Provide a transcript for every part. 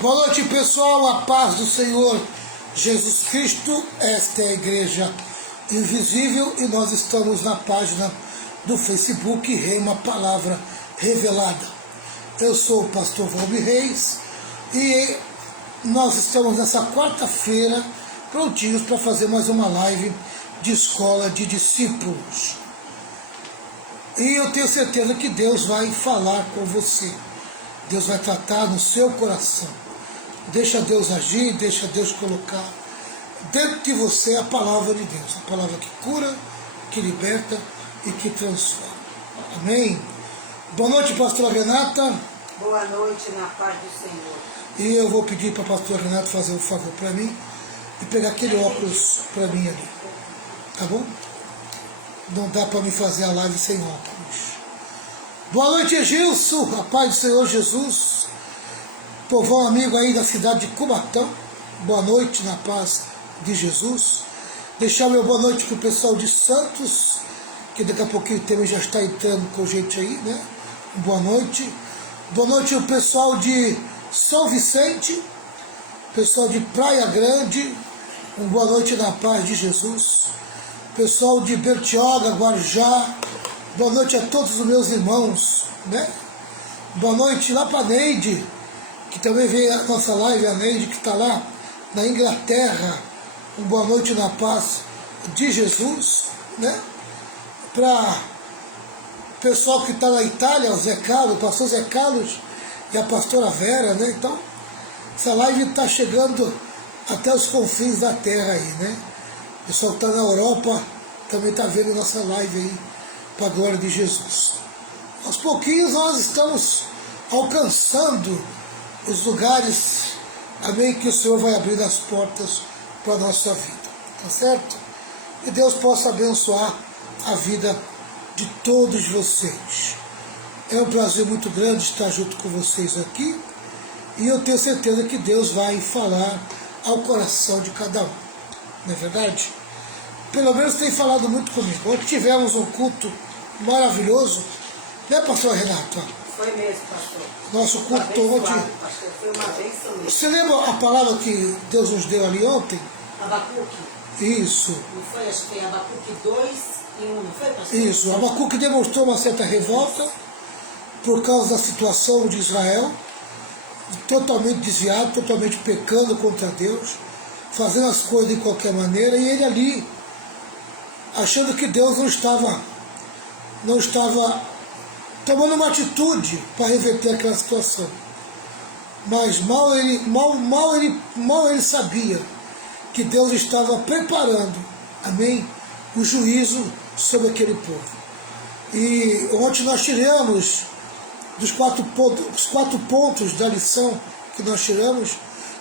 Boa noite, pessoal, a paz do Senhor Jesus Cristo. Esta é a Igreja Invisível e nós estamos na página do Facebook Rema Palavra Revelada. Eu sou o pastor Valmir Reis e nós estamos nessa quarta-feira prontinhos para fazer mais uma live de escola de discípulos. E eu tenho certeza que Deus vai falar com você. Deus vai tratar no seu coração. Deixa Deus agir, deixa Deus colocar dentro de você a palavra de Deus. A palavra que cura, que liberta e que transforma. Amém? Boa noite, pastora Renata. Boa noite, na paz do Senhor. E eu vou pedir para a pastora Renata fazer um favor para mim e pegar aquele óculos para mim ali. Tá bom? Não dá para me fazer a live sem óculos. Boa noite, Gilson. A paz do Senhor Jesus. Povão amigo aí da cidade de Cubatão. Boa noite, na paz de Jesus. Deixar meu boa noite para o pessoal de Santos, que daqui a pouquinho também já está entrando com gente aí, né? Boa noite. Boa noite ao pessoal de São Vicente, pessoal de Praia Grande. Boa noite na paz de Jesus. Pessoal de Bertioga, Guarujá. Boa noite a todos os meus irmãos, né? Boa noite lá para a Neide, que também veio a nossa live, a Neide, que está lá na Inglaterra. Boa noite na paz de Jesus, né? Para o pessoal que está na Itália, o Zé Carlos, o pastor Zé Carlos e a pastora Vera, né? Então, essa live está chegando até os confins da terra aí, né? O pessoal que está na Europa também está vendo nossa live aí, para a glória de Jesus. Aos pouquinhos nós estamos alcançando os lugares, amém, que o Senhor vai abrir as portas para a nossa vida, tá certo? E Deus possa abençoar a vida de todos vocês. É um prazer muito grande estar junto com vocês aqui e eu tenho certeza que Deus vai falar ao coração de cada um, não é verdade? Pelo menos tem falado muito comigo. Ontem tivemos um culto maravilhoso, né, pastor Renato? Foi mesmo, pastor. Nosso culto ontem. Pastor, foi uma bênção mesmo. Você lembra a palavra que Deus nos deu ali ontem? Abacuque. Isso. Não foi? Acho que foi Abacuque 2 e 1, não foi, pastor? Isso. Abacuque demonstrou uma certa revolta por causa da situação de Israel, totalmente desviado, totalmente pecando contra Deus, fazendo as coisas de qualquer maneira, e ele ali, achando que Deus não estava tomando uma atitude para reverter aquela situação. Mas mal ele sabia que Deus estava preparando, amém, o juízo sobre aquele povo. E ontem nós tiramos os quatro pontos da lição que nós tiramos,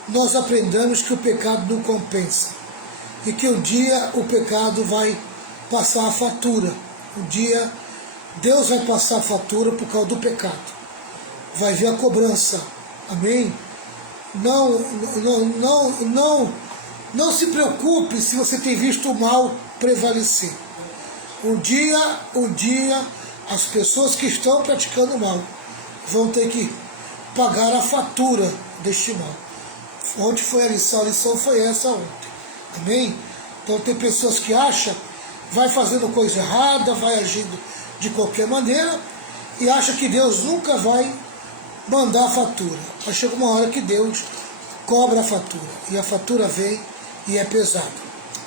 nós aprendemos que o pecado não compensa. E que um dia o pecado vai passar a fatura. Um dia Deus vai passar a fatura por causa do pecado. Vai vir a cobrança. Amém? Não se preocupe se você tem visto o mal prevalecer. Um dia as pessoas que estão praticando o mal vão ter que pagar a fatura deste mal. Ontem foi a lição foi essa ontem. Amém? Então tem pessoas que acham, vai fazendo coisa errada, vai agindo de qualquer maneira e acha que Deus nunca vai mandar a fatura. Mas chega uma hora que Deus cobra a fatura e a fatura vem e é pesada.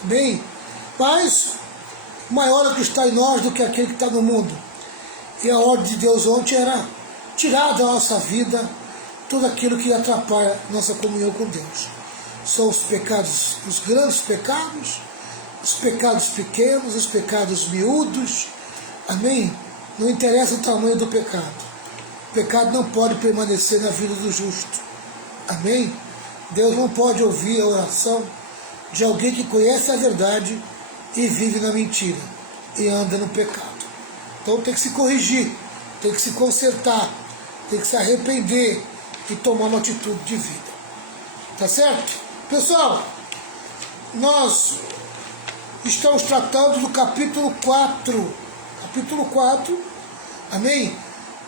Bem, mas maior é o que está em nós do que aquele que está no mundo. E a ordem de Deus ontem era tirar da nossa vida tudo aquilo que atrapalha nossa comunhão com Deus. São os pecados, os grandes pecados, os pecados pequenos, os pecados miúdos. Amém? Não interessa o tamanho do pecado. O pecado não pode permanecer na vida do justo. Amém? Deus não pode ouvir a oração de alguém que conhece a verdade e vive na mentira e anda no pecado. Então tem que se corrigir, tem que se consertar, tem que se arrepender e tomar uma atitude de vida. Tá certo? Pessoal, nós estamos tratando do capítulo 4. Capítulo 4, amém?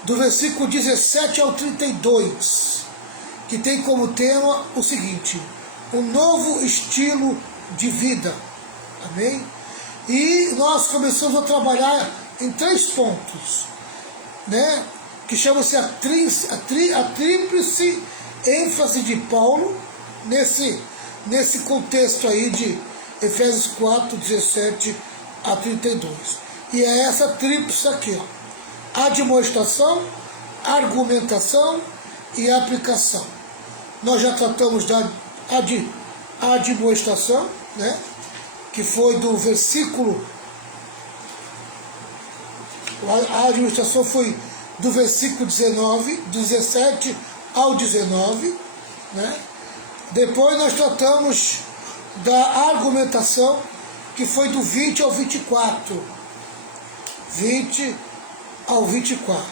Do versículo 17 ao 32. que tem como tema o seguinte: um novo estilo de vida. Amém? E nós começamos a trabalhar em 3 pontos, né? Que chama-se a tríplice ênfase de Paulo nesse contexto aí de Efésios 4, 17 a 32. E é essa tríplice aqui, ó: admoestação, argumentação e aplicação. Nós já tratamos da admoestação, né? Que foi do versículo, a administração foi do versículo 17 ao 19, né? Depois nós tratamos da argumentação, que foi do 20 ao 24. 20 ao 24.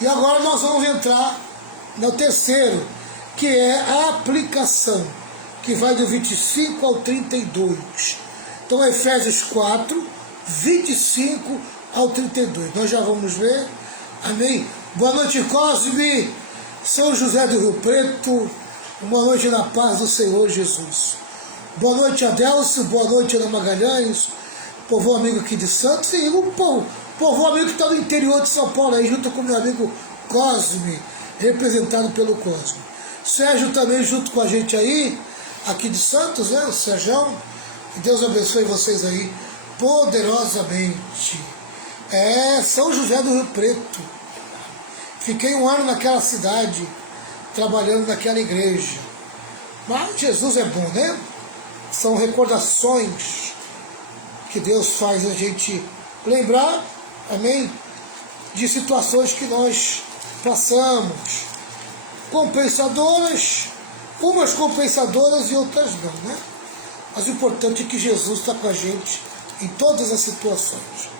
E agora nós vamos entrar no terceiro, que é a aplicação, que vai do 25 ao 32. Então, Efésios 4, 25 ao 32. Nós já vamos ver. Amém? Boa noite, Cosme. São José do Rio Preto. Uma noite na paz do Senhor Jesus. Boa noite, Adelso. Boa noite, Ana Magalhães. Povo amigo aqui de Santos. E o povo amigo que está no interior de São Paulo aí, junto com meu amigo Cosme, representado pelo Cosme. Sérgio também junto com a gente aí, aqui de Santos, né? O Sérgio. Que Deus abençoe vocês aí poderosamente. São José do Rio Preto. Fiquei 1 ano naquela cidade, trabalhando naquela igreja. Mas Jesus é bom, né? São recordações que Deus faz a gente lembrar, amém? De situações que nós passamos. Compensadoras, umas compensadoras e outras não, né? Mas o importante é que Jesus está com a gente em todas as situações.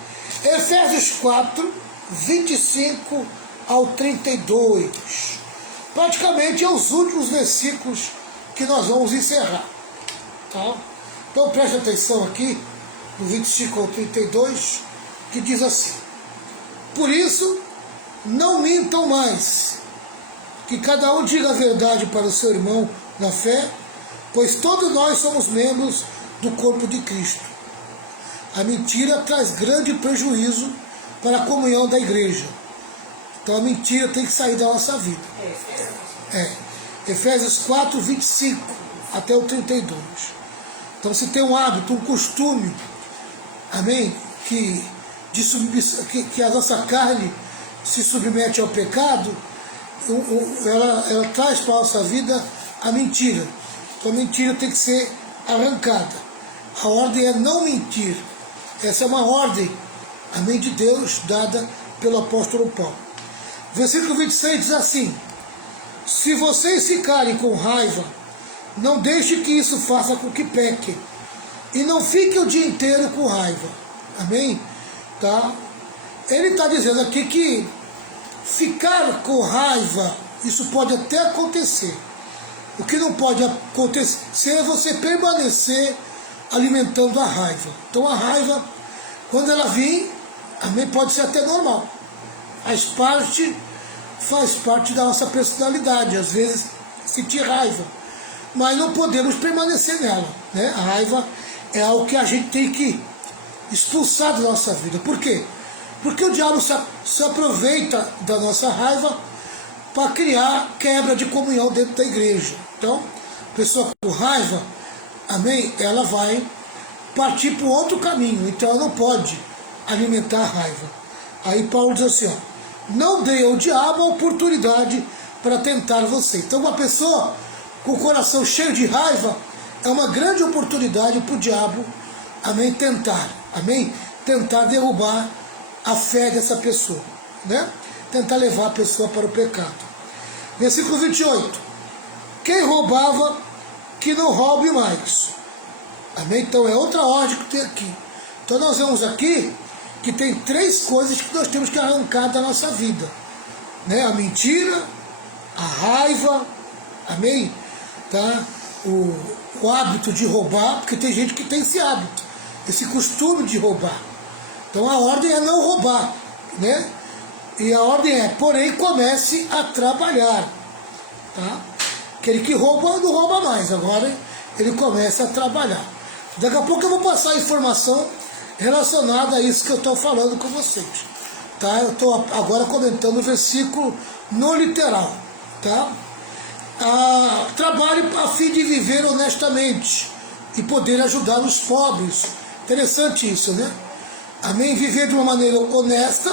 Efésios 4, 25 ao 32. Praticamente é os últimos versículos que nós vamos encerrar. Tá? Então preste atenção aqui, no 25 ao 32, que diz assim: por isso, não mintam mais, que cada um diga a verdade para o seu irmão na fé, pois todos nós somos membros do corpo de Cristo. A mentira traz grande prejuízo para a comunhão da igreja. Então a mentira tem que sair da nossa vida. Efésios 4, 25 até o 32. Então se tem um hábito, um costume, amém, que a nossa carne se submete ao pecado, ela traz para a nossa vida a mentira. Então a mentira tem que ser arrancada. A ordem é não mentir. Essa é uma ordem, amém, de Deus, dada pelo apóstolo Paulo. Versículo 26 diz assim: se vocês ficarem com raiva, não deixe que isso faça com que pequem, e não fiquem o dia inteiro com raiva. Amém? Tá? Ele está dizendo aqui que ficar com raiva, isso pode até acontecer. O que não pode acontecer é você permanecer alimentando a raiva. Então a raiva, quando ela vir, amém, pode ser até normal. Faz parte da nossa personalidade, às vezes sentir raiva. Mas não podemos permanecer nela, né? A raiva é algo que a gente tem que expulsar da nossa vida. Por quê? Porque o diabo se aproveita da nossa raiva para criar quebra de comunhão dentro da igreja. Então, a pessoa com raiva, amém, ela vai partir para outro caminho. Então ela não pode alimentar a raiva. Aí Paulo diz assim, ó: não dê ao diabo a oportunidade para tentar você. Então uma pessoa com o coração cheio de raiva é uma grande oportunidade para o diabo, amém, tentar derrubar a fé dessa pessoa, né? Tentar levar a pessoa para o pecado. Versículo 28. Quem roubava, que não roube mais. Amém? Então é outra ordem que tem aqui. Então nós vemos aqui que tem 3 coisas que nós temos que arrancar da nossa vida, né? A mentira, a raiva, amém? Tá? O hábito de roubar, porque tem gente que tem esse hábito, esse costume de roubar. Então a ordem é não roubar, né? E a ordem é, porém, comece a trabalhar, tá? Aquele que rouba, não rouba mais. Agora ele começa a trabalhar. Daqui a pouco eu vou passar a informação relacionada a isso que eu estou falando com vocês. Tá? Eu estou agora comentando o versículo no literal. Tá? Trabalhe a fim de viver honestamente e poder ajudar os pobres. Interessante isso, né? Amém? Viver de uma maneira honesta,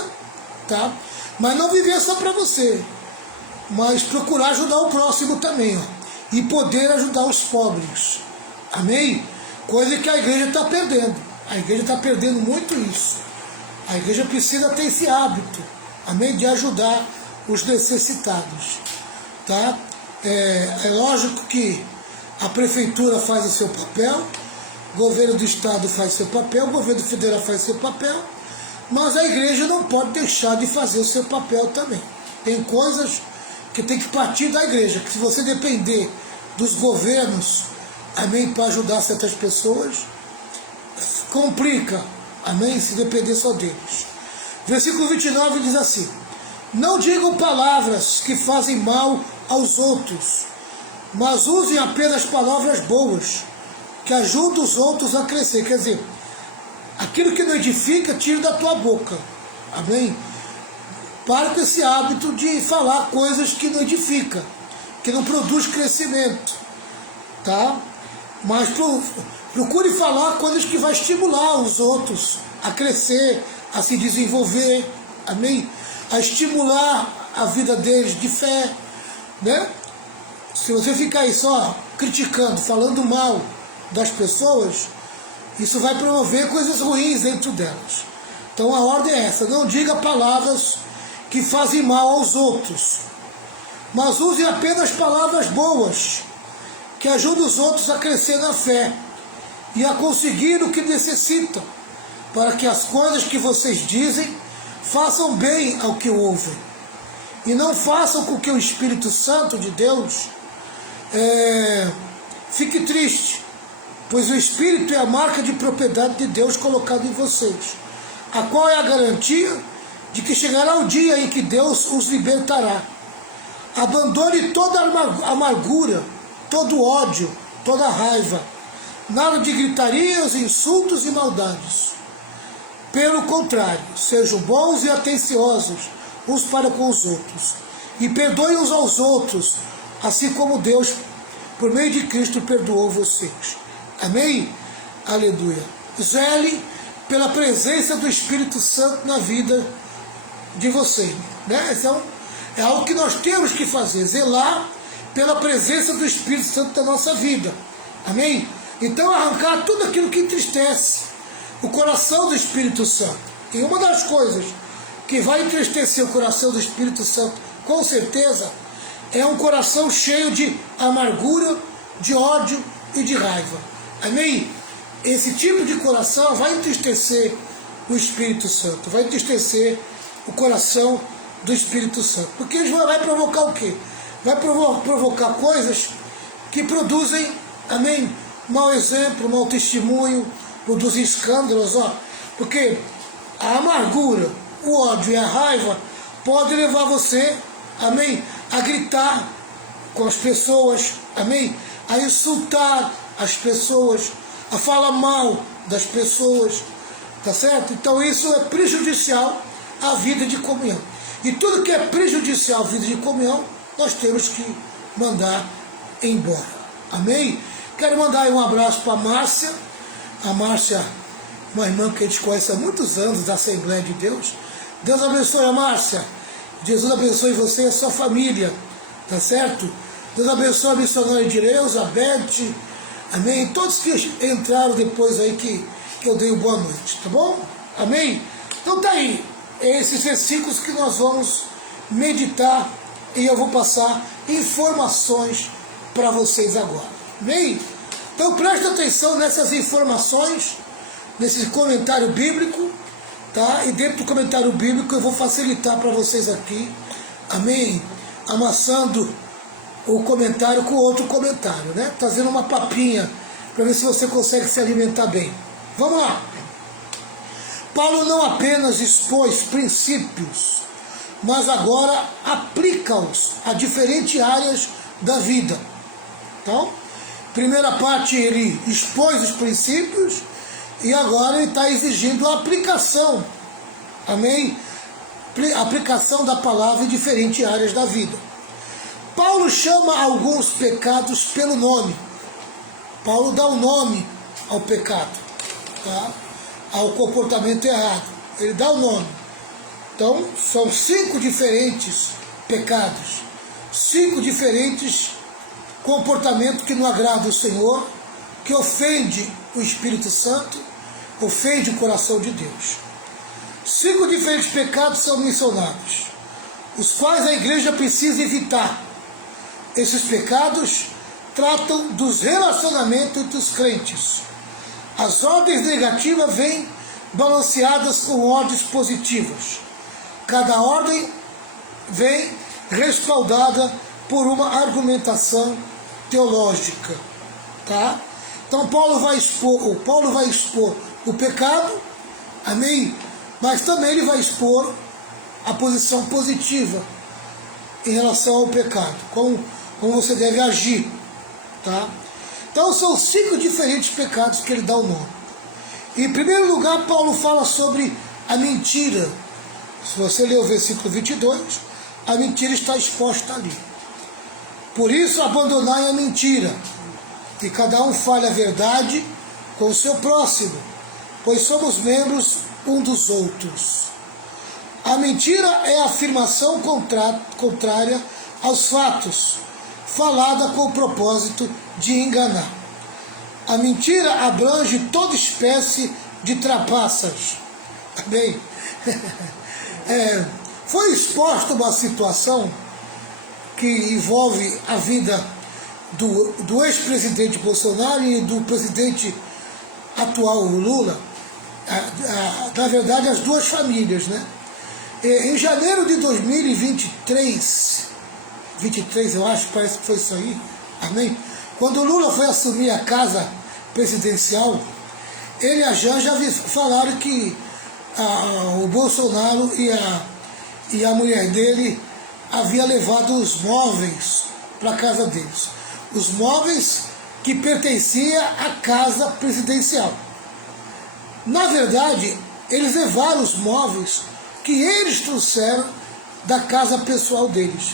tá? Mas não viver só para você, mas procurar ajudar o próximo também, ó, e poder ajudar os pobres. Amém? Coisa que a igreja está perdendo. A igreja está perdendo muito isso. A igreja precisa ter esse hábito, amém, de ajudar os necessitados, tá? É lógico que a prefeitura faz o seu papel, o governo do estado faz o seu papel, o governo federal faz o seu papel, mas a igreja não pode deixar de fazer o seu papel também. Tem coisas que tem que partir da igreja, que se você depender dos governos, amém, para ajudar certas pessoas, complica, amém, se depender só deles. Versículo 29 diz assim: não digam palavras que fazem mal aos outros, mas usem apenas palavras boas, que ajudam os outros a crescer. Quer dizer, aquilo que não edifica, tira da tua boca. Amém? Para com esse hábito de falar coisas que não edificam, que não produz crescimento. Tá? Mas procure falar coisas que vai estimular os outros a crescer, a se desenvolver. Amém? A estimular a vida deles de fé. Né? Se você ficar aí só criticando, falando mal das pessoas, isso vai promover coisas ruins dentro delas. Então a ordem é essa: não diga palavras que fazem mal aos outros, mas use apenas palavras boas, que ajudam os outros a crescer na fé e a conseguir o que necessitam, para que as coisas que vocês dizem façam bem ao que ouvem, e não façam com que o Espírito Santo de Deus fique triste, pois o Espírito é a marca de propriedade de Deus colocada em vocês, a qual é a garantia de que chegará o dia em que Deus os libertará. Abandone toda amargura, todo ódio, toda raiva, nada de gritarias, insultos e maldades. Pelo contrário, sejam bons e atenciosos uns para com os outros, e perdoem uns aos outros, assim como Deus, por meio de Cristo, perdoou vocês. Amém? Aleluia. Zele pela presença do Espírito Santo na vida de vocês. Né? Então, é algo que nós temos que fazer, zelar pela presença do Espírito Santo na nossa vida. Amém? Então, arrancar tudo aquilo que entristece o coração do Espírito Santo. E uma das coisas que vai entristecer o coração do Espírito Santo, com certeza, é um coração cheio de amargura, de ódio e de raiva. Amém? Esse tipo de coração vai entristecer o Espírito Santo, vai entristecer o coração do Espírito Santo. Porque ele vai provocar o quê? Vai provocar coisas que produzem, amém, mau exemplo, mau testemunho, produzem escândalos, ó. Porque a amargura, o ódio e a raiva pode levar você, amém, a gritar com as pessoas, amém, a insultar as pessoas, a falar mal das pessoas, tá certo? Então isso é prejudicial à vida de comunhão. E tudo que é prejudicial à vida de comunhão, nós temos que mandar embora. Amém? Quero mandar aí um abraço para a Márcia, uma irmã que a gente conhece há muitos anos, da Assembleia de Deus. Deus abençoe a Márcia. Jesus abençoe você e a sua família. Tá certo? Deus abençoe a missionária de Deus, a Beth. Amém? Todos que entraram depois aí que eu dei boa noite. Tá bom? Amém? Então tá aí. Esses versículos que nós vamos meditar e eu vou passar informações para vocês agora. Amém? Então preste atenção nessas informações, nesse comentário bíblico, tá? E dentro do comentário bíblico eu vou facilitar para vocês aqui, amém? Amassando o comentário com outro comentário, né? Fazendo uma papinha para ver se você consegue se alimentar bem. Vamos lá! Paulo não apenas expôs princípios, mas agora aplica-os a diferentes áreas da vida. Então, primeira parte ele expôs os princípios e agora ele está exigindo a aplicação, amém? Aplicação da palavra em diferentes áreas da vida. Paulo chama alguns pecados pelo nome. Paulo dá o nome ao pecado, tá? Ao comportamento errado. Ele dá o nome. Então, são 5 diferentes pecados, 5 diferentes comportamentos que não agradam o Senhor, que ofende o Espírito Santo, ofende o coração de Deus. 5 diferentes pecados são mencionados, os quais a igreja precisa evitar. Esses pecados tratam dos relacionamentos entre os crentes. As ordens negativas vêm balanceadas com ordens positivas. Cada ordem vem respaldada por uma argumentação teológica, tá? Então Paulo vai expor o pecado, amém? Mas também ele vai expor a posição positiva em relação ao pecado, como você deve agir, tá? Então são 5 diferentes pecados que ele dá o nome. Em primeiro lugar, Paulo fala sobre a mentira. Se você ler o versículo 22, a mentira está exposta ali. Por isso, abandonai a mentira, e cada um fale a verdade com o seu próximo, pois somos membros um dos outros. A mentira é a afirmação contrária aos fatos, falada com o propósito de enganar. A mentira abrange toda espécie de trapaças. Bem, foi exposta uma situação que envolve a vida do ex-presidente Bolsonaro e do presidente atual Lula, na verdade as duas famílias, né? Em janeiro de 2023, eu acho, parece que foi isso aí, amém? Quando o Lula foi assumir a casa presidencial, ele e a Janja falaram que o Bolsonaro e a mulher dele havia levado os móveis para a casa deles. Os móveis que pertenciam à casa presidencial. Na verdade, eles levaram os móveis que eles trouxeram da casa pessoal deles.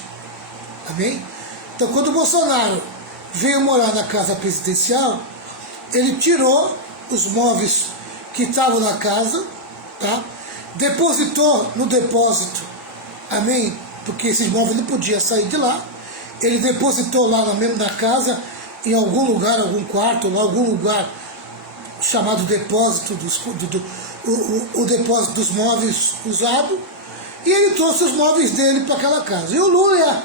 Amém? Então, quando o Bolsonaro veio morar na casa presidencial, ele tirou os móveis que estavam na casa, tá? Depositou no depósito, amém? Porque esses móveis não podiam sair de lá. Ele depositou lá mesmo na casa, em algum lugar, algum quarto, ou algum lugar chamado depósito, o depósito dos móveis usados, e ele trouxe os móveis dele para aquela casa. E o Lula,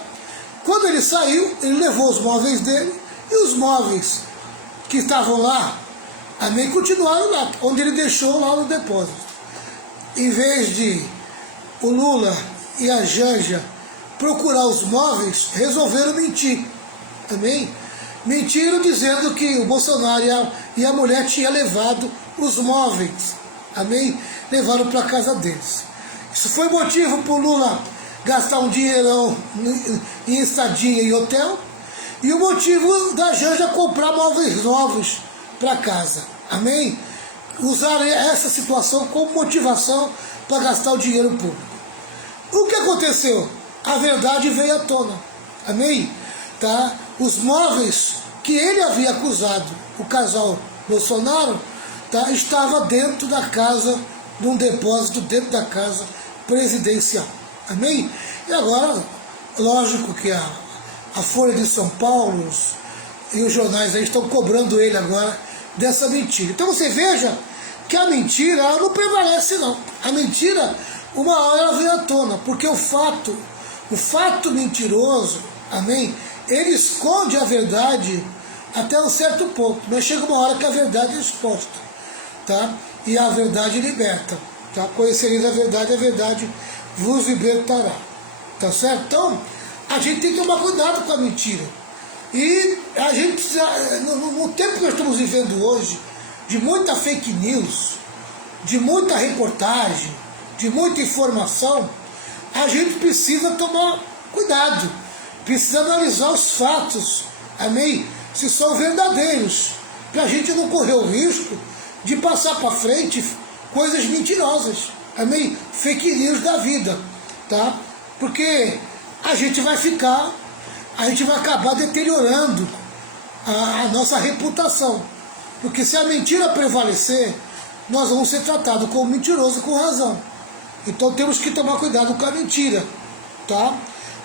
quando ele saiu, ele levou os móveis dele, e os móveis que estavam lá, amém, continuaram lá, onde ele deixou lá no depósito. Em vez de o Lula e a Janja procurar os móveis, resolveram mentir, amém? Mentiram dizendo que o Bolsonaro e a mulher tinham levado os móveis, amém? Levaram para a casa deles. Isso foi motivo para o Lula gastar um dinheirão em estadia em hotel, e o motivo da Janja comprar móveis novos para casa, amém? Usar essa situação como motivação para gastar o dinheiro público. O que aconteceu? A verdade veio à tona, amém? Tá? Os móveis que ele havia acusado, o casal Bolsonaro, tá? Estava dentro da casa, num depósito dentro da casa presidencial, amém? E agora, lógico que a Folha de São Paulo e os jornais aí estão cobrando ele agora dessa mentira. Então você veja que a mentira, ela não prevalece não. A mentira, uma hora ela vem à tona, porque o fato mentiroso, amém, ele esconde a verdade até um certo ponto, mas chega uma hora que a verdade é exposta, tá? E a verdade liberta, tá? Conhecereis a verdade vos libertará, tá certo? Então, a gente tem que tomar cuidado com a mentira. E a gente precisa, no tempo que nós estamos vivendo hoje, de muita fake news, de muita reportagem, de muita informação, a gente precisa tomar cuidado, precisa analisar os fatos, amém? se são verdadeiros, para a gente não correr o risco de passar para frente coisas mentirosas, amém? Fake news da vida, tá? Porque a gente vai acabar deteriorando a nossa reputação, porque se a mentira prevalecer, nós vamos ser tratados como mentiroso com razão. Então temos que tomar cuidado com a mentira, tá?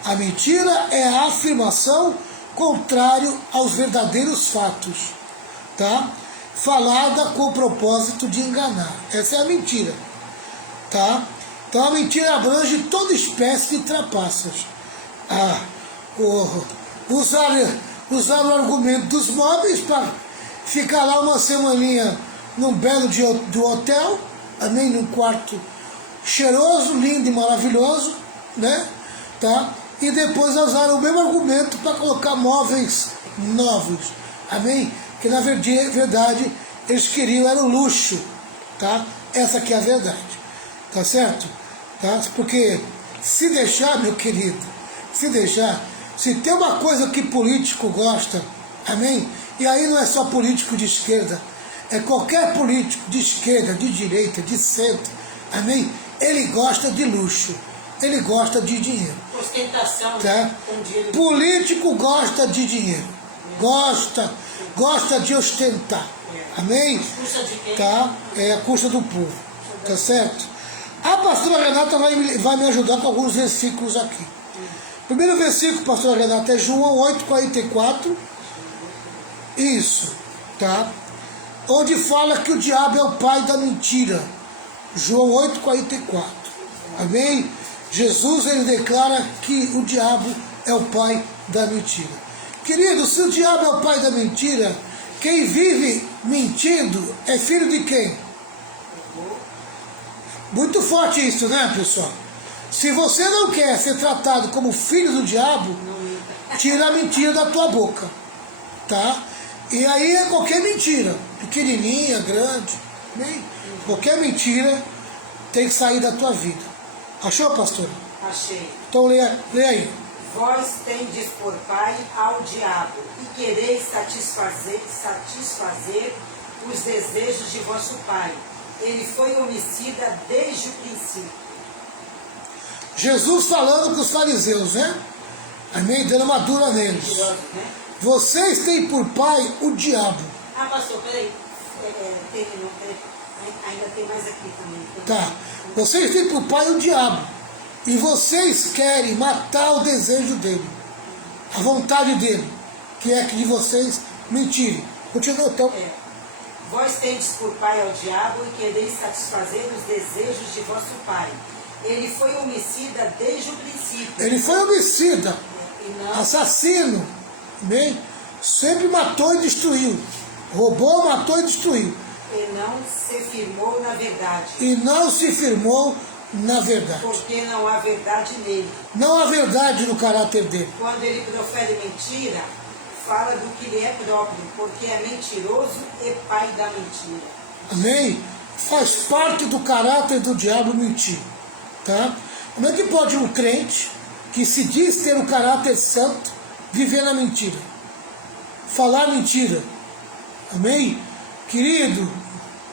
A mentira é a afirmação contrário aos verdadeiros fatos, tá? Falada com o propósito de enganar. Essa é a mentira, tá? Então a mentira abrange toda espécie de trapaças. Usar o argumento dos móveis para ficar lá uma semaninha num belo dia do hotel, amém? Num quarto cheiroso, lindo e maravilhoso, né? Tá? E depois usaram o mesmo argumento para colocar móveis novos, amém? Que na verdade eles queriam era o luxo, tá? Essa que é a verdade, tá certo? Tá? Porque se deixar, meu querido, se tem uma coisa que político gosta, amém? E aí não é só político de esquerda, é qualquer político de esquerda, de direita, de centro, amém? Ele gosta de luxo, ele gosta de dinheiro. Ostentação, tá? Com dinheiro. Político gosta de dinheiro, gosta de ostentar, amém? Custa de quem? Tá? É a custa do povo, tá certo? A pastora Renata vai me ajudar com alguns versículos aqui. O primeiro versículo, pastora Renata, é João 8,44. Isso, tá? Onde fala que o diabo é o pai da mentira. João 8,44. Amém? Jesus, ele declara que o diabo é o pai da mentira. Querido, se o diabo é o pai da mentira, quem vive mentindo é filho de quem? Muito forte isso, né, pessoal? Se você não quer ser tratado como filho do diabo, tira a mentira da tua boca, tá? E aí é qualquer mentira, pequenininha, grande, né? Qualquer mentira tem que sair da tua vida. Achou, pastor? Achei. Então lê aí. Vós tendes por pai ao diabo, e quereis satisfazer os desejos de vosso pai. Ele foi homicida desde o princípio. Jesus falando com os fariseus, né? Amém? Dando uma dura neles. Mentiroso, né? Vocês têm por pai o diabo. Ah, pastor, peraí. Terminou, peraí. Ainda tem mais aqui também. Tá. Vocês têm por pai o diabo. E vocês querem matar o desejo dele. A vontade dele. Que é que de vocês mentirem. Continua então. Vós tendes por pai ao diabo e quereis satisfazer os desejos de vosso pai. Ele foi homicida desde o princípio. Ele foi homicida. E não, Assassino. Bem, sempre matou e destruiu. Roubou, matou e destruiu. e não se firmou na verdade. E não se firmou na verdade. Porque não há verdade nele. Não há verdade no caráter dele. Quando ele profere mentira, fala do que lhe é próprio, porque é mentiroso e pai da mentira. Amém? Faz parte do caráter do diabo mentir. Tá? Como é que pode um crente que se diz ter um caráter santo viver na mentira? Falar mentira. Amém? Querido,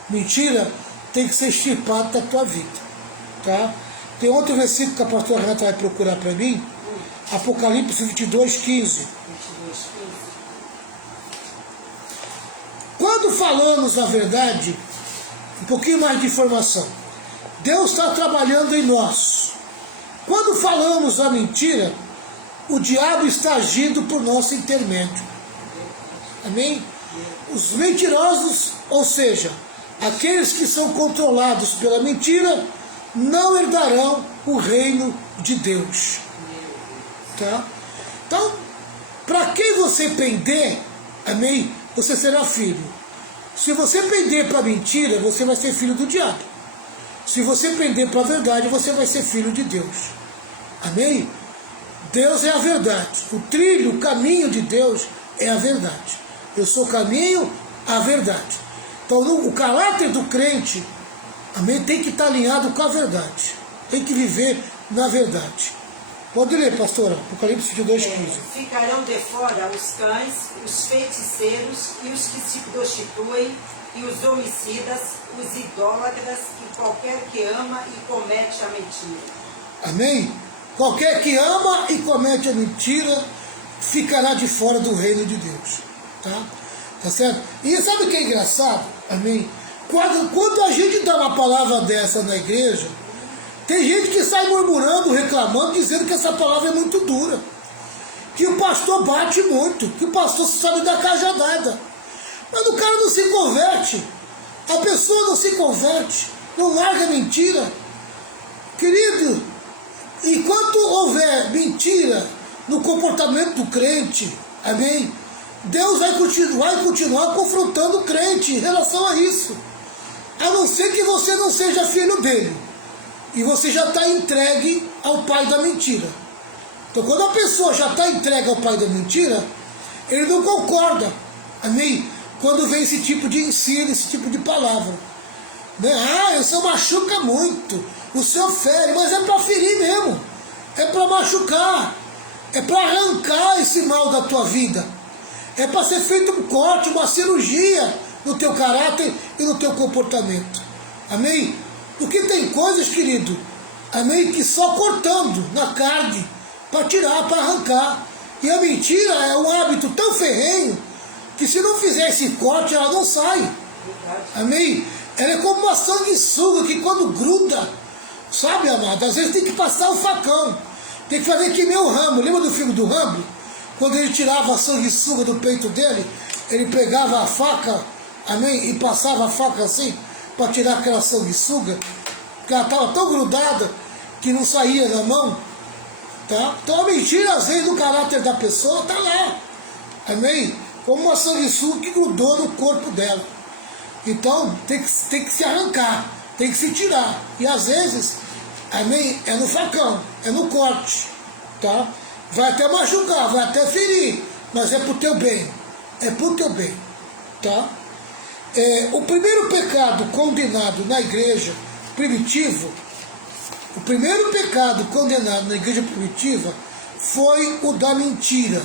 mentira tem que ser extirpada da tua vida. Tá? Tem outro versículo que a pastora Renata vai procurar para mim. Apocalipse 22:15. Quando falamos a verdade, um pouquinho mais de informação. Deus está trabalhando em nós. Quando falamos a mentira, o diabo está agindo por nosso intermédio. Amém? Os mentirosos, ou seja, aqueles que são controlados pela mentira, não herdarão o reino de Deus. Tá? Então, para quem você pender, amém? Você será filho. Se você pender para a mentira, você vai ser filho do diabo. Se você pender para a verdade, você vai ser filho de Deus. Amém? Deus é a verdade. O trilho, o caminho de Deus é a verdade. Eu sou o caminho, a verdade. Então, o caráter do crente, amém, tem que estar alinhado com a verdade. Tem que viver na verdade. Pode ler, pastora. Apocalipse 22, 15. Ficarão de fora os cães, os feiticeiros e os que se prostituem, e os homicidas, os idólatras e qualquer que ama e comete a mentira. Amém? Qualquer que ama e comete a mentira ficará de fora do reino de Deus. Tá certo? E sabe o que é engraçado? Amém? Quando a gente dá uma palavra dessa na igreja, tem gente que sai murmurando, reclamando, dizendo que essa palavra é muito dura. Que o pastor bate muito, que o pastor sabe dar cajadada. Mas o cara não se converte. A pessoa não se converte. Não larga mentira. Querido, enquanto houver mentira no comportamento do crente, amém? Deus vai continuar confrontando o crente em relação a isso. A não ser que você não seja filho dele. E você já está entregue ao pai da mentira. Então quando a pessoa já está entregue ao pai da mentira, ele não concorda. Amém? Quando vem esse tipo de ensino, esse tipo de palavra. Né? Ah, o senhor machuca muito. O senhor fere, mas é para ferir mesmo. É para machucar. É para arrancar esse mal da tua vida. É para ser feito um corte, uma cirurgia no teu caráter e no teu comportamento. Amém? Porque tem coisas, querido, amém, que só cortando na carne, para tirar, para arrancar. E a mentira é um hábito tão ferrenho, que se não fizer esse corte, ela não sai. Amém? Ela é como uma sanguessuga, que quando gruda, sabe, amado, às vezes tem que passar o facão. Tem que fazer que nem o Rambo. Lembra do filme do Rambo? Quando ele tirava a sanguessuga do peito dele, ele pegava a faca, amém, e passava a faca assim, para tirar aquela sanguessuga, porque ela estava tão grudada que não saía da mão. Tá? Então a mentira, às vezes, no caráter da pessoa está lá. Amém? Como uma sanguessuga que grudou no corpo dela. Então tem que se arrancar, tem que se tirar. E às vezes, amém, é no facão, é no corte. Tá? Vai até machucar, vai até ferir, mas é pro teu bem. É pro teu bem. Tá? O primeiro pecado condenado na igreja primitiva, o primeiro pecado condenado na igreja primitiva foi o da mentira.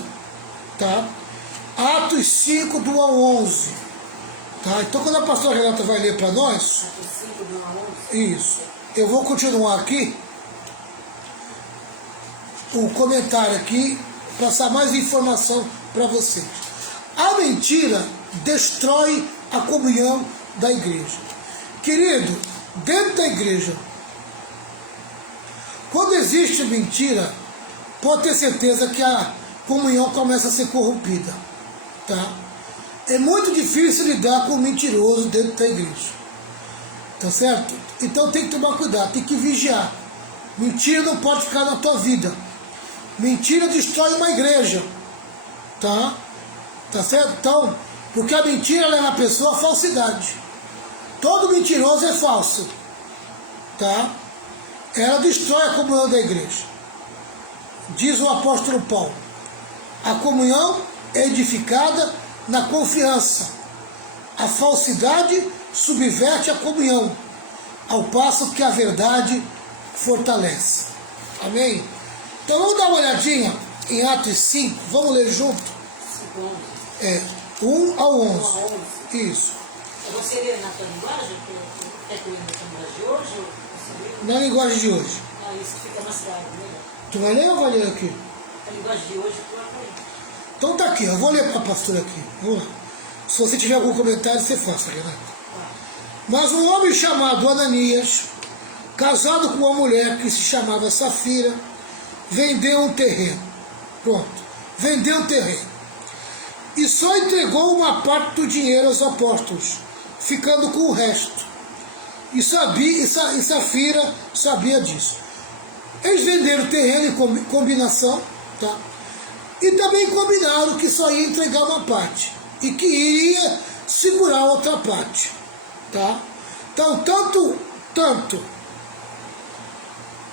Tá? Atos 5, do 1 ao 11. Tá? Então quando a pastora Renata vai ler para nós, Atos 5, do 1 ao 11. isso, eu vou continuar aqui o comentário aqui, passar mais informação para vocês. A mentira destrói a comunhão da igreja. Querido, dentro da igreja, quando existe mentira, pode ter certeza que a comunhão começa a ser corrompida. Tá? É muito difícil lidar com o mentiroso dentro da igreja. Tá certo? Então tem que tomar cuidado, tem que vigiar. Mentira não pode ficar na tua vida. Mentira destrói uma igreja. Tá? Tá certo? Então, porque a mentira leva a pessoa à falsidade. Todo mentiroso é falso. Tá? Ela destrói a comunhão da igreja. Diz o apóstolo Paulo: a comunhão é edificada na confiança. A falsidade subverte a comunhão, ao passo que a verdade fortalece. Amém? Então vamos dar uma olhadinha em Atos 5, vamos ler junto? 1 ao 11. Isso. Você lê na tua linguagem? É que eu na linguagem de hoje? Na linguagem de hoje. Ah, isso fica mais claro, né? Tu vai ler ou vai ler aqui? A linguagem de hoje, tu vai. Então tá aqui, eu vou ler para a pastora aqui. Vamos lá. Se você tiver algum comentário, você faça, Renato. Mas um homem chamado Ananias, casado com uma mulher que se chamava Safira, vendeu um terreno. Pronto. Vendeu um terreno. E só entregou uma parte do dinheiro aos apóstolos, ficando com o resto. E Safira sabia disso. Eles venderam o terreno em combinação, tá? E também combinaram que só ia entregar uma parte e que iria segurar a outra parte, tá? Então,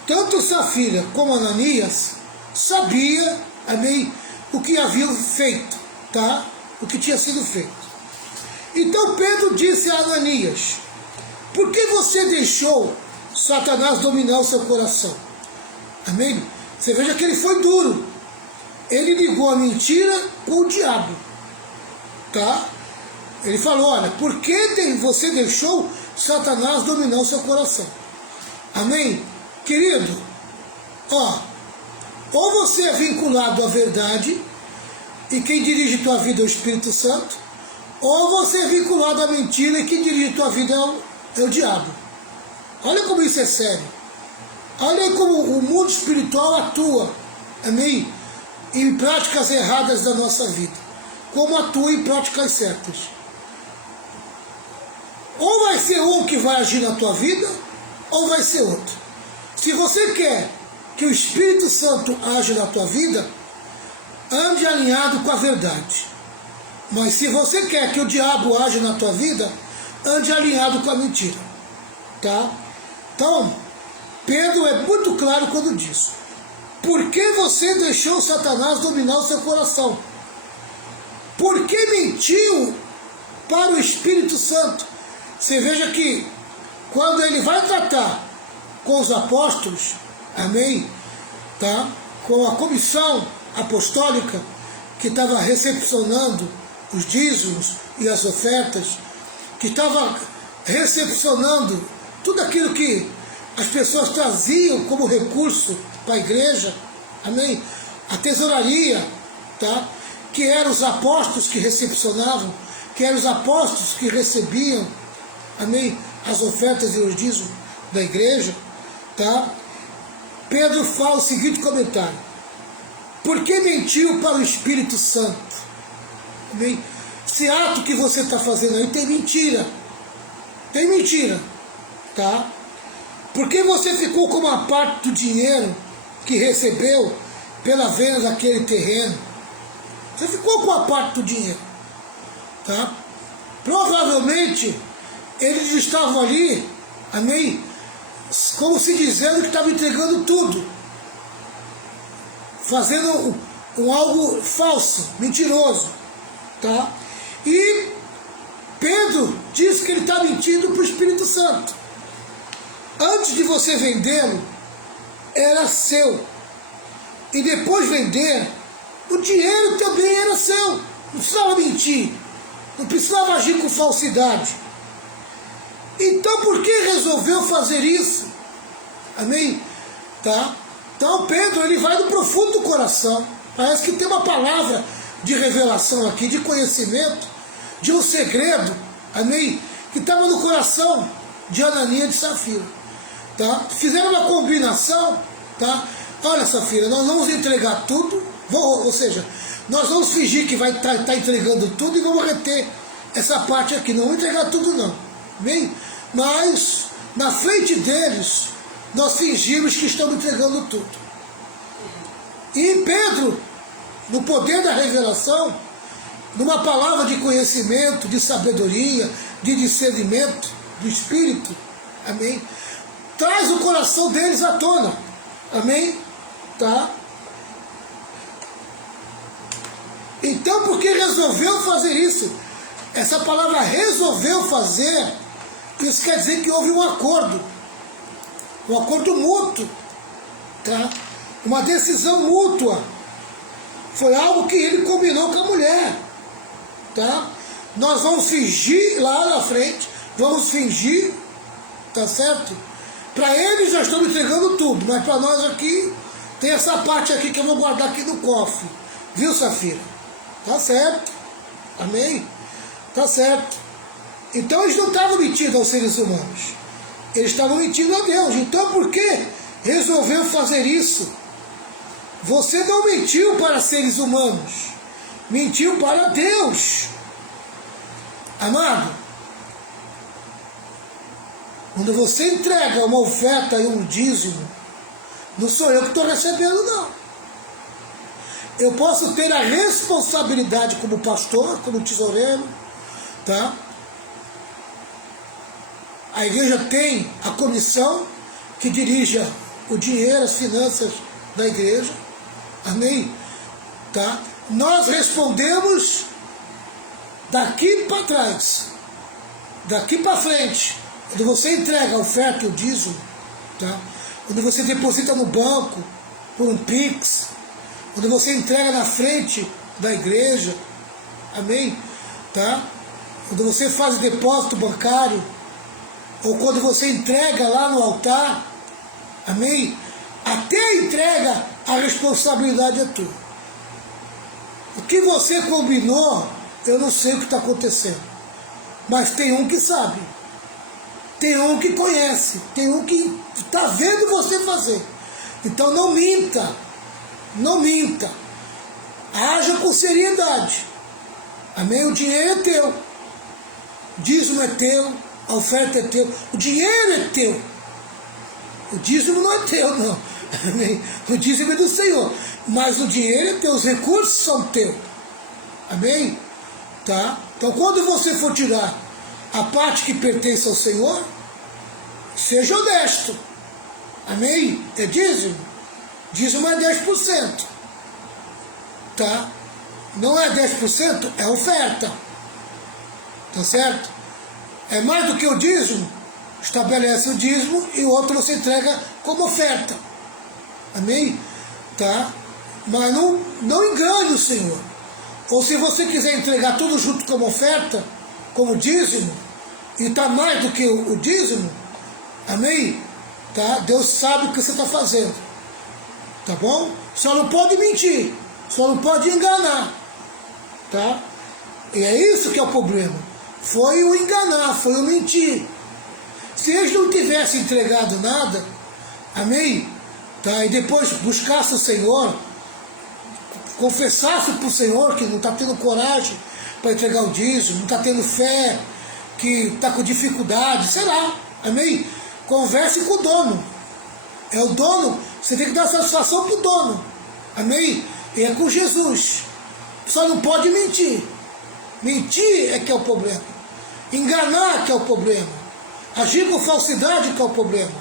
tanto Safira como Ananias sabia, amém, o que haviam feito, tá? O que tinha sido feito. Então Pedro disse a Ananias: por que você deixou Satanás dominar o seu coração? Amém? Você veja que ele foi duro. Ele ligou a mentira com o diabo. Tá? Ele falou, olha, por que você deixou Satanás dominar o seu coração? Amém? Querido, ó, ou você é vinculado à verdade, e quem dirige tua vida é o Espírito Santo, ou você é vinculado à mentira, e quem dirige tua vida é o diabo. Olha como isso é sério. Olha como o mundo espiritual atua, amém? Em práticas erradas da nossa vida, como atua em práticas certas. Ou vai ser um que vai agir na tua vida, ou vai ser outro. Se você quer que o Espírito Santo age na tua vida, ande alinhado com a verdade. Mas se você quer que o diabo age na tua vida, ande alinhado com a mentira. Tá? Então, Pedro é muito claro quando diz: por que você deixou Satanás dominar o seu coração? Por que mentiu para o Espírito Santo? Você veja que quando ele vai tratar com os apóstolos, amém? Tá? Com a comissão apostólica que estava recepcionando os dízimos e as ofertas, que estava recepcionando tudo aquilo que as pessoas traziam como recurso para a igreja, amém? A tesouraria, tá? Que eram os apóstolos que recepcionavam, que eram os apóstolos que recebiam, amém? As ofertas e os dízimos da igreja, tá? Pedro fala o seguinte comentário: por que mentiu para o Espírito Santo? Amém? Esse ato que você está fazendo aí tem mentira. Tem mentira, tá? Porque você ficou com uma parte do dinheiro que recebeu pela venda daquele terreno. Você ficou com a parte do dinheiro, tá? Provavelmente eles estavam ali, amém? Como se dizendo que estavam entregando tudo, fazendo algo falso, mentiroso, tá? E Pedro diz que ele está mentindo para o Espírito Santo. Antes de você vendê-lo, era seu. E depois vender, o dinheiro também era seu. Não precisava mentir. Não precisava agir com falsidade. Então por que resolveu fazer isso? Amém? Tá? Então Pedro, ele vai do profundo do coração. Parece que tem uma palavra de revelação aqui, de conhecimento, de um segredo, amém? Que estava no coração de Ananias e de Safira. Tá? Fizeram uma combinação, tá? Olha, Safira, nós vamos entregar tudo, ou seja, nós vamos fingir que vai estar entregando tudo e vamos reter essa parte aqui, não vamos entregar tudo não, amém? Mas na frente deles nós fingimos que estamos entregando tudo. E Pedro, no poder da revelação, numa palavra de conhecimento, de sabedoria, de discernimento do Espírito, amém? Traz o coração deles à tona, amém? Tá? Então, por que resolveu fazer isso? Essa palavra resolveu fazer, isso quer dizer que houve um acordo mútuo, tá? Uma decisão mútua. Foi algo que ele combinou com a mulher, tá? Nós vamos fingir lá na frente, vamos fingir, tá certo? Para eles já estamos entregando tudo, mas para nós aqui, tem essa parte aqui que eu vou guardar aqui no cofre. Viu, Safira? Tá certo. Amém? Tá certo. Então eles não estavam mentindo aos seres humanos. Eles estavam mentindo a Deus. Então por que resolveu fazer isso? Você não mentiu para seres humanos. Mentiu para Deus. Amado, quando você entrega uma oferta e um dízimo, não sou eu que estou recebendo, não. Eu posso ter a responsabilidade como pastor, como tesoureiro, tá? A igreja tem a comissão que dirija o dinheiro, as finanças da igreja, amém? Tá? Nós respondemos daqui para trás, daqui para frente. Quando você entrega a oferta e o dízimo, tá? Quando você deposita no banco, por um Pix, quando você entrega na frente da igreja, amém? Tá? Quando você faz o depósito bancário, ou quando você entrega lá no altar, amém? Até a entrega, a responsabilidade é tua. O que você combinou, eu não sei o que está acontecendo, mas tem um que sabe, tem um que conhece, tem um que está vendo você fazer. Então não minta, não minta, haja com seriedade, amém? O dinheiro é teu, o dízimo é teu, a oferta é teu, o dinheiro é teu, o dízimo não é teu não, amém? O dízimo é do Senhor, mas o dinheiro é teu, os recursos são teus, amém? Tá? Então quando você for tirar a parte que pertence ao Senhor, seja honesto, amém? É dízimo, dízimo é 10%, tá? Não é 10%, é oferta, tá certo? É mais do que o dízimo, estabelece o dízimo e o outro você entrega como oferta, amém? Tá? Mas não engane o Senhor. Ou se você quiser entregar tudo junto como oferta, como dízimo, e está mais do que o dízimo, amém? Tá? Deus sabe o que você está fazendo, tá bom? Só não pode mentir, só não pode enganar, tá? E é isso que é o problema, foi o enganar, foi o mentir. Se eles não tivessem entregado nada, amém? Tá? E depois buscasse o Senhor, confessasse para o Senhor que não está tendo coragem para entregar o dízimo, não está tendo fé, que está com dificuldade, sei lá, amém? Converse com o dono, é o dono, você tem que dar satisfação para o dono, amém? E é com Jesus, só não pode mentir, mentir é que é o problema, enganar que é o problema, agir com falsidade que é o problema.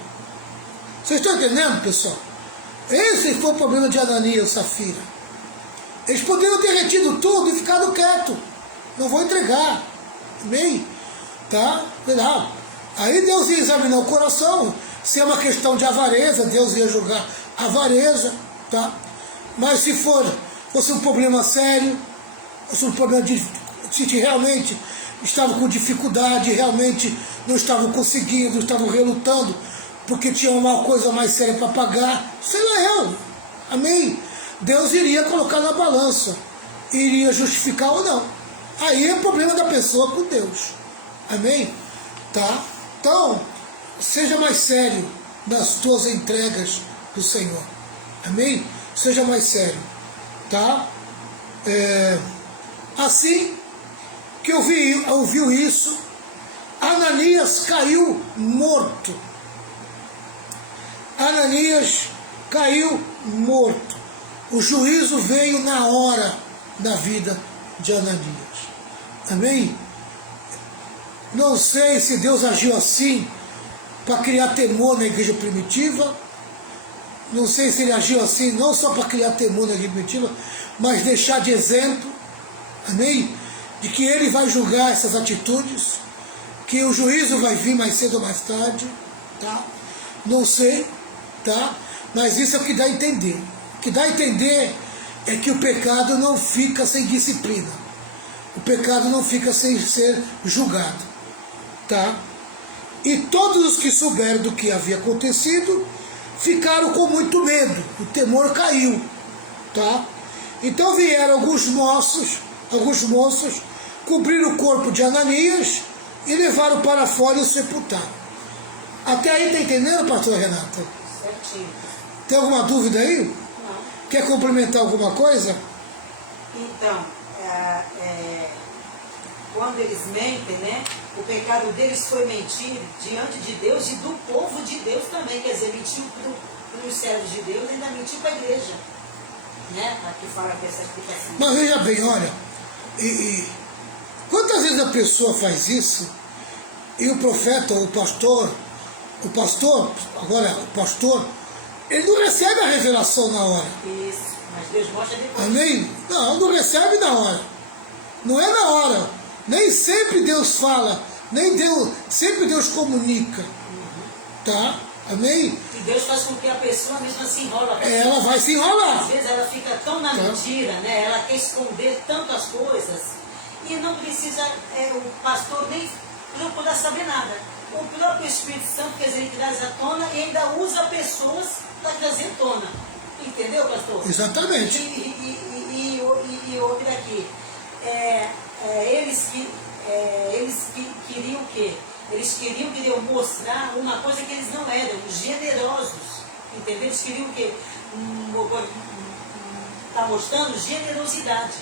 Vocês estão entendendo, pessoal? Esse foi o problema de Ananias e Safira. Eles poderiam ter retido tudo e ficado quieto. Não vou entregar. Amém? Tá? Não. Aí Deus ia examinar o coração. Se é uma questão de avareza, Deus ia julgar a avareza. Tá? Mas se fosse um problema sério, fosse um problema se realmente estavam com dificuldade, realmente não estavam conseguindo, estavam relutando, porque tinha uma coisa mais séria para pagar, sei lá eu. Amém? Deus iria colocar na balança, iria justificar ou não. Aí é problema da pessoa com Deus. Amém? Tá? Então, seja mais sério nas tuas entregas do Senhor. Amém? Seja mais sério. Tá? Assim que ouviu isso, Ananias caiu morto. Ananias caiu morto. O juízo veio na hora da vida de Ananias. Amém? Não sei se Deus agiu assim para criar temor na igreja primitiva. Não sei se ele agiu assim não só para criar temor na igreja primitiva, mas deixar de exemplo, amém? De que ele vai julgar essas atitudes, que o juízo vai vir mais cedo ou mais tarde, tá? Não sei, tá? Mas isso é o que dá a entender. O que dá a entender é que o pecado não fica sem disciplina. O pecado não fica sem ser julgado, tá? E todos os que souberam do que havia acontecido ficaram com muito medo. O temor caiu, tá? Então vieram alguns moços, cobriram o corpo de Ananias e levaram para fora e o sepultaram. Até aí está entendendo, pastor Renata? Certinho. Tem alguma dúvida aí? Não. Quer complementar alguma coisa? Então, quando eles mentem, né? O pecado deles foi mentir diante de Deus e do povo de Deus também. Quer dizer, mentiu para os servos de Deus e ainda mentiu para a igreja. Né? Aqui fala que essa explicação. Mas veja bem, olha, quantas vezes a pessoa faz isso e o profeta, o pastor, ele não recebe a revelação na hora. Isso, mas Deus mostra depois. Amém? Não recebe na hora. Não é na hora. Nem sempre Deus fala, sempre Deus comunica. Tá? Amém? E Deus faz com que a pessoa mesmo se enrola. Ela vai se enrolar. Às vezes ela fica tão na mentira, né? Ela quer esconder tantas coisas e não precisa o pastor nem procurar saber nada. O próprio Espírito Santo, quer dizer, ele traz à tona e ainda usa pessoas para trazer à tona. Entendeu, pastor? Exatamente. E outra aqui. Eles queriam o quê? Eles queriam mostrar uma coisa que eles não eram, generosos. Entendeu? Eles queriam o quê? Tá mostrando generosidade.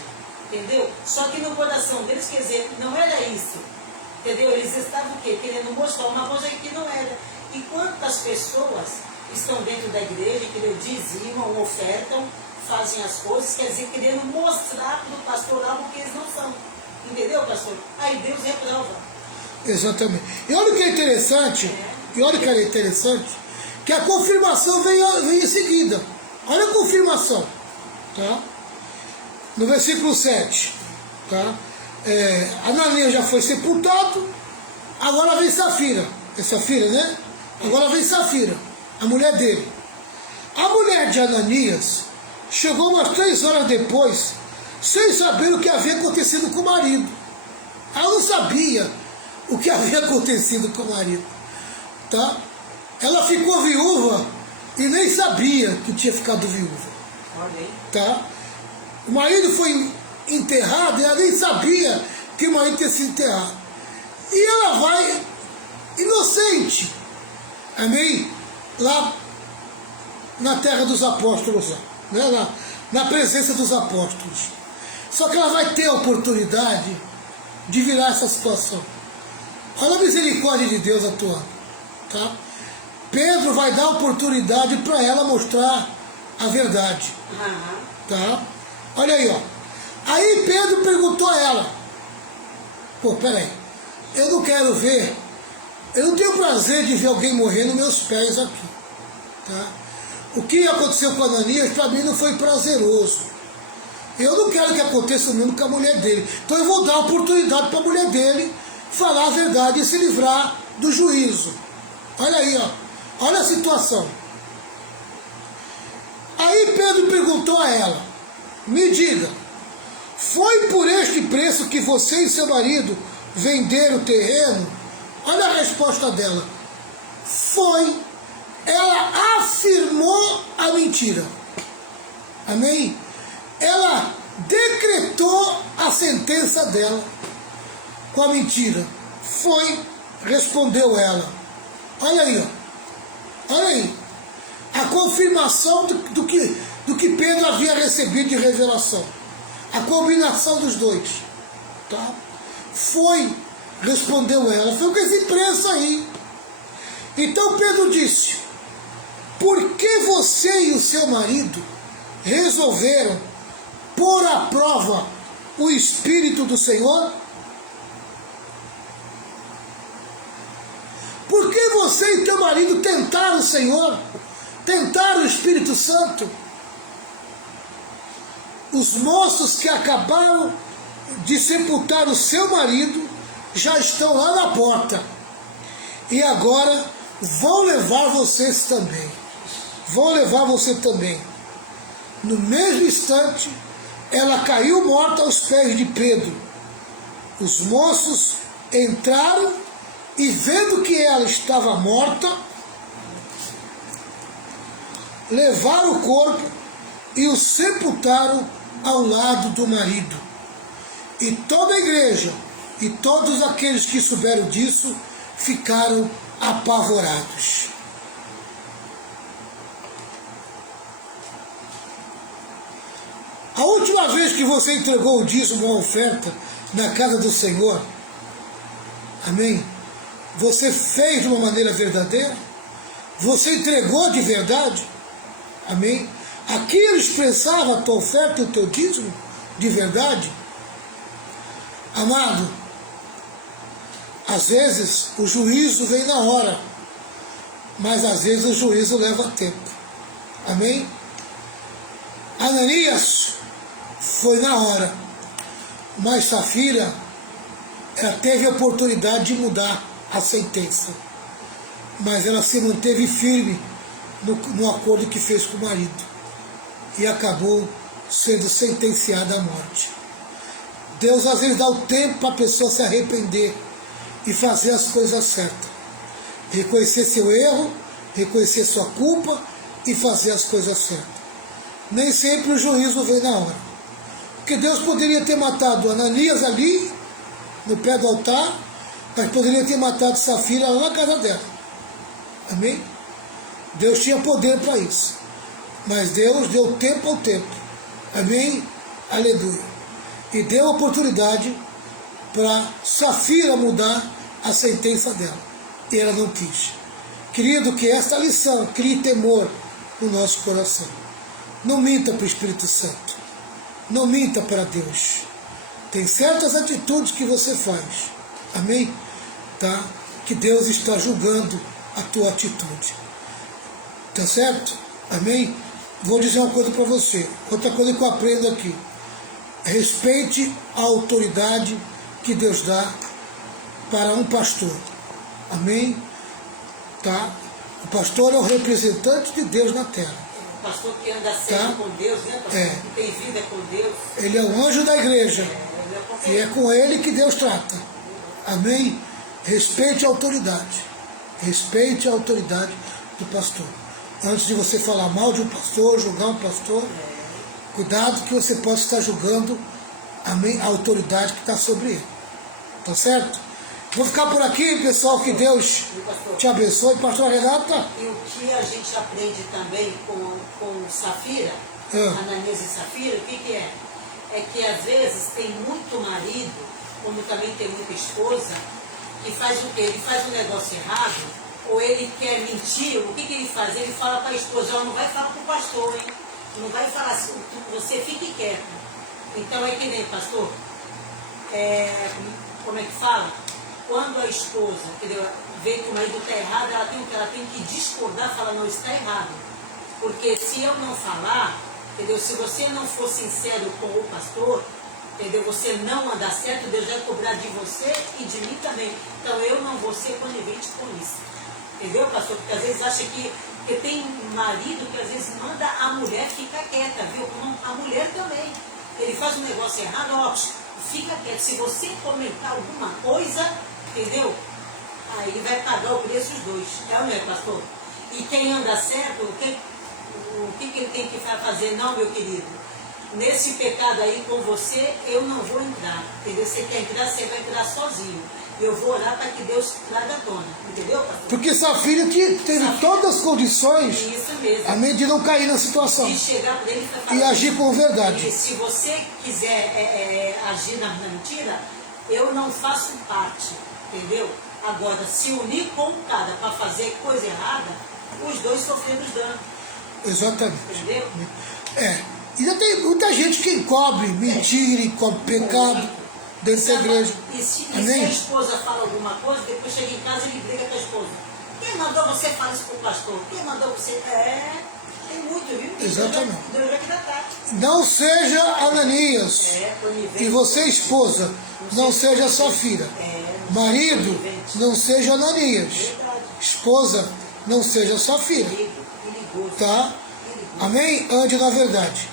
Entendeu? Só que no coração deles, quer dizer, não era isso. Entendeu? Eles estavam o quê? Querendo mostrar uma coisa que não era. E quantas pessoas estão dentro da igreja, entendeu? Dizimam, ofertam, fazem as coisas, quer dizer, querendo mostrar para o pastor algo que eles não são. Entendeu, pastor? Aí Deus reprova. Exatamente. E olha o que é interessante, que a confirmação vem em seguida. Olha a confirmação, tá? No versículo 7, tá? Ananias já foi sepultado, agora vem Safira. É Safira, né? Agora vem Safira, a mulher dele. A mulher de Ananias chegou umas 3 horas depois, sem saber o que havia acontecido com o marido. Ela não sabia o que havia acontecido com o marido, tá? Ela ficou viúva e nem sabia que tinha ficado viúva, tá? O marido foi enterrado e ela nem sabia que o marido tinha sido enterrado. E ela vai inocente, amém? Lá na terra dos apóstolos, né? na presença dos apóstolos. Só que ela vai ter a oportunidade de virar essa situação. Olha a misericórdia de Deus atuando, tá? Pedro vai dar oportunidade para ela mostrar a verdade, tá? Olha aí, ó. Aí Pedro perguntou a ela: pô, peraí, eu não quero ver, eu não tenho prazer de ver alguém morrer nos meus pés aqui, tá? O que aconteceu com Ananias para mim não foi prazeroso. Eu não quero que aconteça o mesmo com a mulher dele. Então eu vou dar oportunidade para a mulher dele falar a verdade e se livrar do juízo. Olha aí, ó. Olha a situação. Aí Pedro perguntou a ela: me diga, foi por este preço que você e seu marido venderam o terreno? Olha a resposta dela. Foi. Ela afirmou a mentira. Amém? Ela decretou a sentença dela com a mentira. Foi, respondeu ela. Olha aí, ó. Olha aí. A confirmação do que Pedro havia recebido de revelação. A combinação dos dois. Tá? Foi, respondeu ela. Foi com esse preço aí. Então Pedro disse: por que você e o seu marido resolveram pôr à prova o Espírito do Senhor? Por que você e teu marido tentaram o Senhor? Tentaram o Espírito Santo? Os moços que acabaram de sepultar o seu marido já estão lá na porta. E agora vão levar vocês também. Vão levar você também. No mesmo instante, ela caiu morta aos pés de Pedro. Os moços entraram e, vendo que ela estava morta, levaram o corpo e o sepultaram ao lado do marido. E toda a igreja e todos aqueles que souberam disso ficaram apavorados. A última vez que você entregou o dízimo ou a oferta na casa do Senhor, amém? Você fez de uma maneira verdadeira? Você entregou de verdade? Amém? Aquilo expressava a tua oferta e o teu dízimo de verdade? Amado, às vezes o juízo vem na hora, mas às vezes o juízo leva tempo. Amém? Ananias foi na hora, mas Safira, ela teve a oportunidade de mudar a sentença, mas ela se manteve firme no acordo que fez com o marido e acabou sendo sentenciada à morte. Deus às vezes dá o tempo para a pessoa se arrepender e fazer as coisas certas. Reconhecer seu erro, reconhecer sua culpa e fazer as coisas certas. Nem sempre o juízo vem na hora. Porque Deus poderia ter matado Ananias ali, no pé do altar, mas poderia ter matado Safira lá na casa dela. Amém? Deus tinha poder para isso. Mas Deus deu tempo ao tempo. Amém? Aleluia. E deu oportunidade para Safira mudar a sentença dela. E ela não quis. Querido, que esta lição crie temor no nosso coração. Não minta para o Espírito Santo. Não minta para Deus. Tem certas atitudes que você faz. Amém? Tá? Que Deus está julgando a tua atitude. Tá certo? Amém? Vou dizer uma coisa para você. Outra coisa que eu aprendo aqui. Respeite a autoridade que Deus dá para um pastor. Amém? Tá? O pastor é o representante de Deus na terra. O pastor que anda sempre com Deus, né, pastor? Que tem vida com Deus. Ele é o anjo da igreja. E é com ele que Deus trata. Amém? Respeite a autoridade. Respeite a autoridade do pastor. Antes de você falar mal de um pastor, julgar um pastor, cuidado que você possa estar julgando, amém, a autoridade que está sobre ele. Tá certo? Vou ficar por aqui, pessoal, que Deus te abençoe. Pastor Renata. E o que a gente aprende também com Safira, Ananias e Safira, o que é? É que às vezes tem muito marido, como também tem muita esposa, que faz o quê? Ele faz um negócio errado, ou ele quer mentir, o que ele faz? Ele fala para a esposa, não vai falar para o pastor, hein? Não vai falar assim, você fique quieto. Então é que nem, pastor, como é que fala? Quando a esposa, entendeu, vê que o marido está errado, ela tem que discordar, falar, não, está errado. Porque se eu não falar, entendeu, se você não for sincero com o pastor, entendeu, você não andar certo, Deus vai cobrar de você e de mim também. Então eu não vou ser conivente com isso. Entendeu, pastor? Porque às vezes acha que tem marido que às vezes manda a mulher ficar quieta, viu? A mulher também. Ele faz um negócio errado, ó, fica quieto. Se você comentar alguma coisa, entendeu? Aí vai pagar o preço os dois. É ou não é, pastor? E quem anda certo, o que ele tem que fazer? Não, meu querido. Nesse pecado aí com você, eu não vou entrar. Entendeu? Você quer entrar, você vai entrar sozinho. Eu vou orar para que Deus traga à tona. Entendeu, pastor? Porque Safira teve todas as condições, isso mesmo, amém, de não cair na situação. De chegar para ele e falar, e agir com verdade. E se você quiser agir na mentira, eu não faço parte. Entendeu? Agora, se unir com o cara para fazer coisa errada, os dois sofrendo dano. Exatamente. Entendeu? E já tem muita gente que encobre mentira, encobre pecado dentro da igreja. E se a esposa fala alguma coisa, depois chega em casa e ele briga com a esposa. Quem mandou você falar isso para o pastor? Quem mandou você? Tem muito, viu? Exatamente. Deus vai que dá tarde. Não seja Ananias. E você, esposa, não seja Safira. Marido, não seja Ananias. Esposa, não seja Safira. Tá? Amém? Ande na verdade.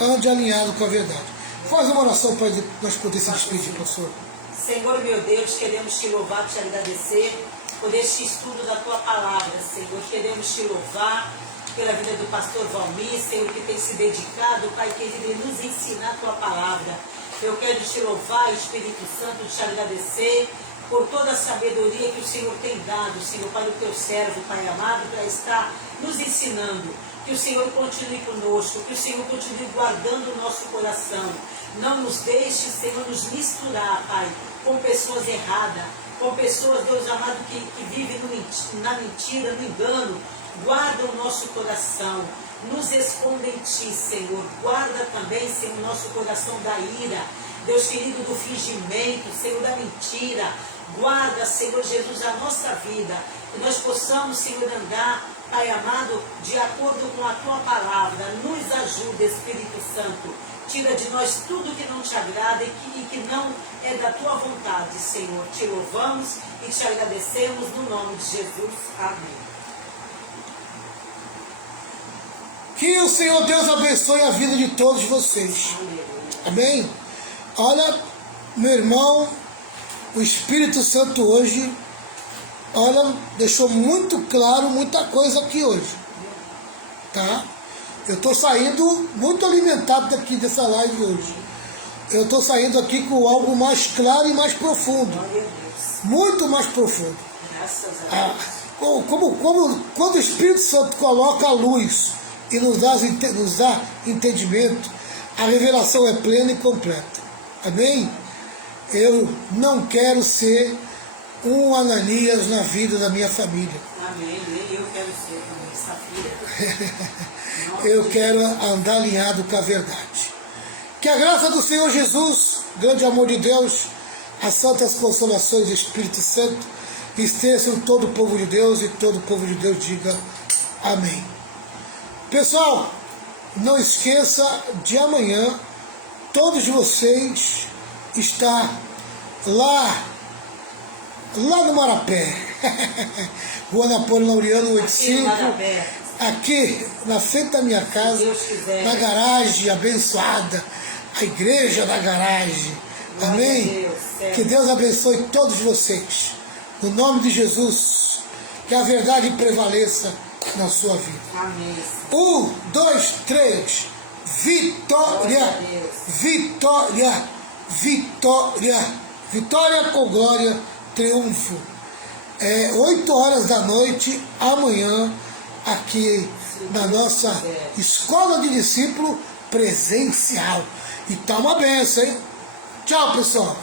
Ande alinhado com a verdade. Faz uma oração para nós podermos se despedir, pastor. Senhor, meu Deus, queremos te louvar, te agradecer por este estudo da tua palavra, Senhor. Queremos te louvar pela vida do pastor Valmir, Senhor, que tem se dedicado, Pai querido, em nos ensinar a tua palavra. Eu quero te louvar, Espírito Santo, te agradecer por toda a sabedoria que o Senhor tem dado, Senhor, para o teu servo, Pai amado, para estar nos ensinando. Que o Senhor continue conosco, que o Senhor continue guardando o nosso coração. Não nos deixe, Senhor, nos misturar, Pai, com pessoas erradas, com pessoas, Deus amado, que vivem na mentira, no engano. Guarda o nosso coração, nos esconda em Ti, Senhor. Guarda também, Senhor, o nosso coração da ira, Deus querido, do fingimento, Senhor, da mentira. Guarda, Senhor Jesus, a nossa vida, que nós possamos, Senhor, andar, Pai amado, de acordo com a Tua palavra. Nos ajuda, Espírito Santo. Tira de nós tudo que não te agrada e que não é da Tua vontade, Senhor. Te louvamos e te agradecemos no nome de Jesus. Amém. Que o Senhor Deus abençoe a vida de todos vocês. Amém? Olha, meu irmão, o Espírito Santo hoje, olha, deixou muito claro muita coisa aqui hoje. Tá? Eu estou saindo muito alimentado daqui dessa live hoje. Eu estou saindo aqui com algo mais claro e mais profundo. Muito mais profundo. Quando o Espírito Santo coloca a luz e nos dá entendimento, a revelação é plena e completa. Amém? Eu não quero ser um Ananias na vida da minha família. Amém. Nem eu quero ser também, Safira. Eu quero andar alinhado com a verdade. Que a graça do Senhor Jesus, grande amor de Deus, as santas consolações do Espírito Santo estejam todo o povo de Deus, e todo o povo de Deus diga amém. Pessoal, não esqueça de amanhã, todos vocês estar lá no Marapé, Rua Napoleão Laureano 85, aqui na frente da minha casa, na garagem abençoada, a igreja da garagem. Amém? Que Deus abençoe todos vocês. No nome de Jesus, que a verdade prevaleça na sua vida. Amém. 1, 2, 3. Vitória! Vitória! Vitória! Vitória com glória, triunfo. 8 horas da noite, amanhã, aqui na nossa escola de discípulo presencial. E tá uma benção, hein? Tchau, pessoal!